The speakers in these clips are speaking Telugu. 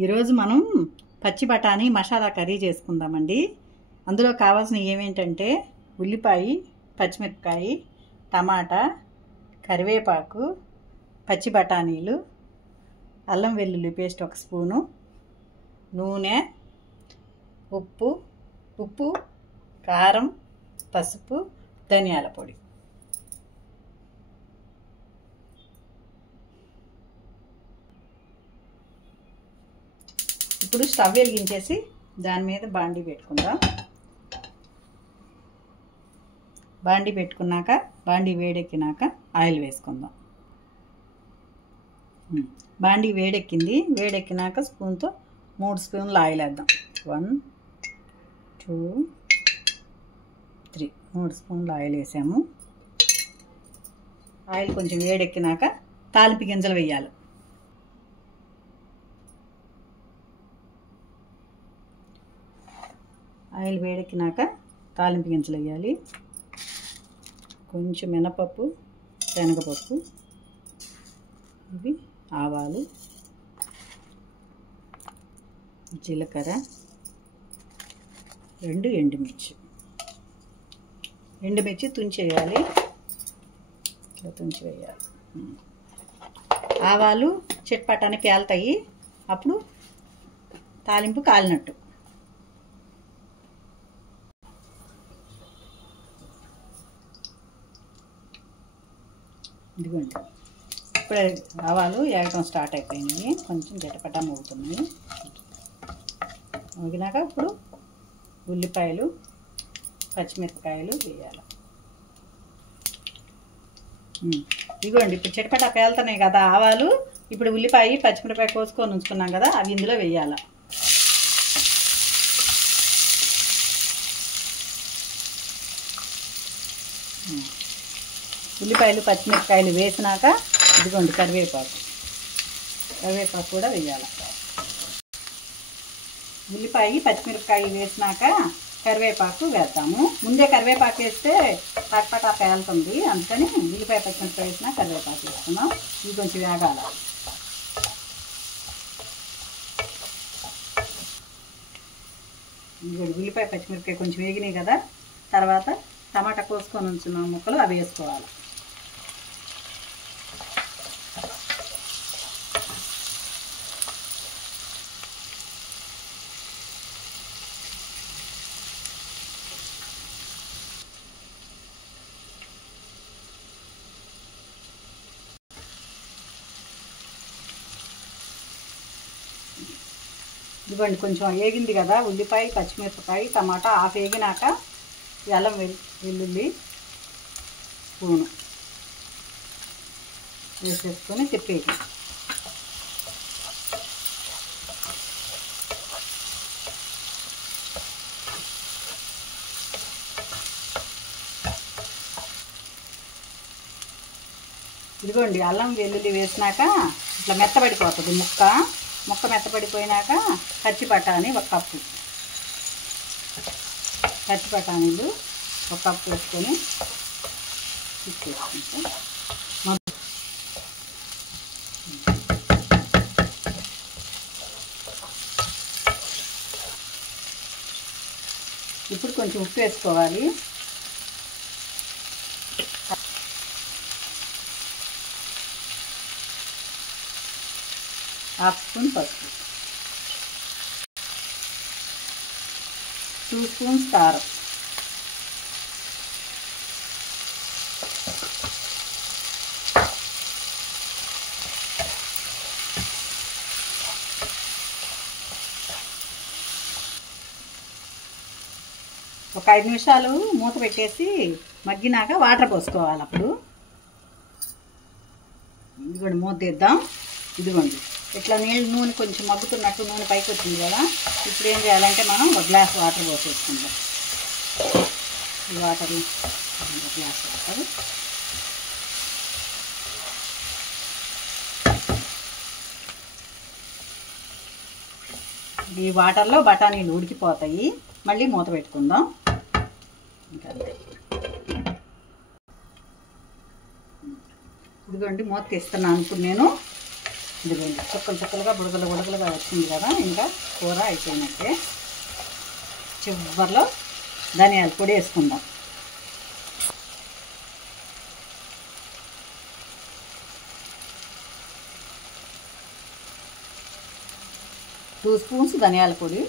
ఈరోజు మనం పచ్చి బఠానీ మసాలా కర్రీ చేసుకుందామండి. అందులో కావాల్సినవి ఏమేంటంటే ఉల్లిపాయ, పచ్చిమిరపకాయ, టమాటా, కరివేపాకు, పచ్చి బఠానీలు, అల్లం వెల్లుల్లి పేస్ట్ 1 స్పూను, నూనె, ఉప్పు, కారం, పసుపు, ధనియాల పొడి. ఇప్పుడు స్టవ్ వెలిగించేసి దాని మీద బాండీ పెట్టుకుందాం. బాండీ పెట్టుకున్నాక బాండీ వేడెక్కినాక ఆయిల్ వేసుకుందాం. బాండీ వేడెక్కినాక స్పూన్తో 3 స్పూన్లు ఆయిల్ వేద్దాం. 1 2 3 3 స్పూన్లు ఆయిల్ వేసాము. ఆయిల్ కొంచెం వేడెక్కినాక తాలింపు గింజలు వేయాలి. ఆయిల్ వేడెక్కినాక తాలింపు గింజలు వేయాలి. కొంచెం మినపప్పు, శనగపప్పు, ఇవి ఆవాలు, జీలకర్ర, 2 ఎండుమిర్చి తుంచేయాలి. ఇట్లా తుంచి వేయాలి. ఆవాలు చిట్పటాన్ని పేలుతాయి, అప్పుడు తాలింపు కాలినట్టు. ఇదిగోండి, ఇప్పుడే ఆవాలు వేగటం స్టార్ట్ అయిపోయినాయి, కొంచెం గటపటా మోగుతున్నాయి. మోగినాక ఇప్పుడు ఉల్లిపాయలు, పచ్చిమిరపకాయలు వేయాలి. ఇదిగోండి, ఇప్పుడు చిటపటా పేలుతున్నాయి కదా ఆవాలు. ఇప్పుడు ఉల్లిపాయ, పచ్చిమిరపకాయ కోసుకొని ఉంచుకున్నాం కదా, అవి ఇందులో వేయాలి. ఉల్లిపాయలు, పచ్చిమిరపకాయలు వేసినాక ఇదిగోండి కరివేపాకు కూడా వేయాలి. ఉల్లిపాయ, పచ్చిమిరపకాయ వేసినాక కరివేపాకు వేద్దాము. ముందే కరివేపాకు వేస్తే పటపటా పేలుతుంది, అందుకని ఉల్లిపాయ, పచ్చిమిరపకాయ వేసినా కరివేపాకు వేస్తున్నాం. ఇది కొంచెం వేగాల. ఇదిగోండి, ఉల్లిపాయ, పచ్చిమిరపకాయ కొంచెం వేగినాయి కదా, తర్వాత టమాటా కోసుకొని ఉంచున్న ముక్కలు అవి వేసుకోవాలి. ఇదిగోండి, కొంచెం వేగింది కదా ఉల్లిపాయ, పచ్చిమిరపకాయ, టమాటా. ఆఫ్ వేగినాక అల్లం వెల్లుల్లి స్పూను వేసేసుకొని తిప్పేది. ఇదిగోండి, అల్లం వెల్లుల్లి వేసినాక ఇట్లా మెత్తబడిపోతుంది ముక్క మెత్తబడిపోయినాక పచ్చి బఠానీ 1 కప్పు, పచ్చి బఠానీలు 1 కప్పు వేసుకొని తీసుకుంటాం. ఇప్పుడు కొంచెం ఉప్పు వేసుకోవాలి. ½ స్పూన్ పసుపు, 2 స్పూన్స్ కారం, ఒక 5 నిమిషాలు మూత పెట్టేసి మగ్గినాక వాటర్ పోసుకోవాలి. అప్పుడు ఇదిగోండి, మూత తీద్దాం. ఇదిగోండి, ఇట్లా నూనె కొంచెం మగ్గుతున్నట్టు నూనె పైకి వచ్చింది కదా. ఇప్పుడు ఏం చేయాలంటే మనం 1 గ్లాస్ వాటర్ పోసేసుకుందాం. ఈ వాటర్ 1 గ్లాస్ వాటర్. ఈ వాటర్లో బఠానీలు ఉడికిపోతాయి. మళ్ళీ మూత పెట్టుకుందాం. ఇంకా అంతే. ఇదిగోండి, మూత తీస్తున్నాను ఇప్పుడు నేను. ఇదిగోండి చుక్కలు చుక్కలుగా బుడగలుగా వచ్చింది కదా, ఇంకా కూర అయిపోయినట్టే. చివర్లో ధనియాల పొడి వేసుకుందాం. టూ స్పూన్స్ ధనియాల పొడి,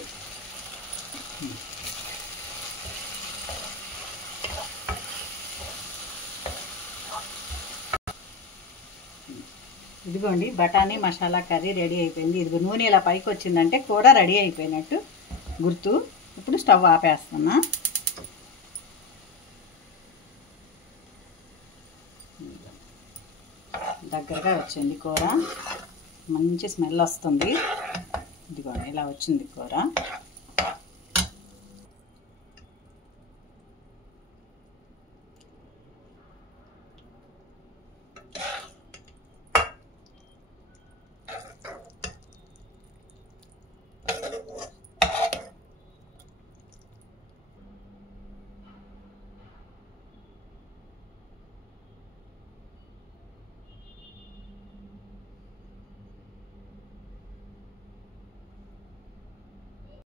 ఇదిగోండి బఠానీ మసాలా కర్రీ రెడీ అయిపోయింది. ఇదిగో నూనె ఇలా పైకి వచ్చిందంటే కూర రెడీ అయిపోయినట్టు గుర్తు. ఇప్పుడు స్టవ్ ఆపేస్తున్నా. దగ్గరగా వచ్చింది కూర, మంచి స్మెల్ వస్తుంది. ఇదిగోండి ఇలా వచ్చింది కూర.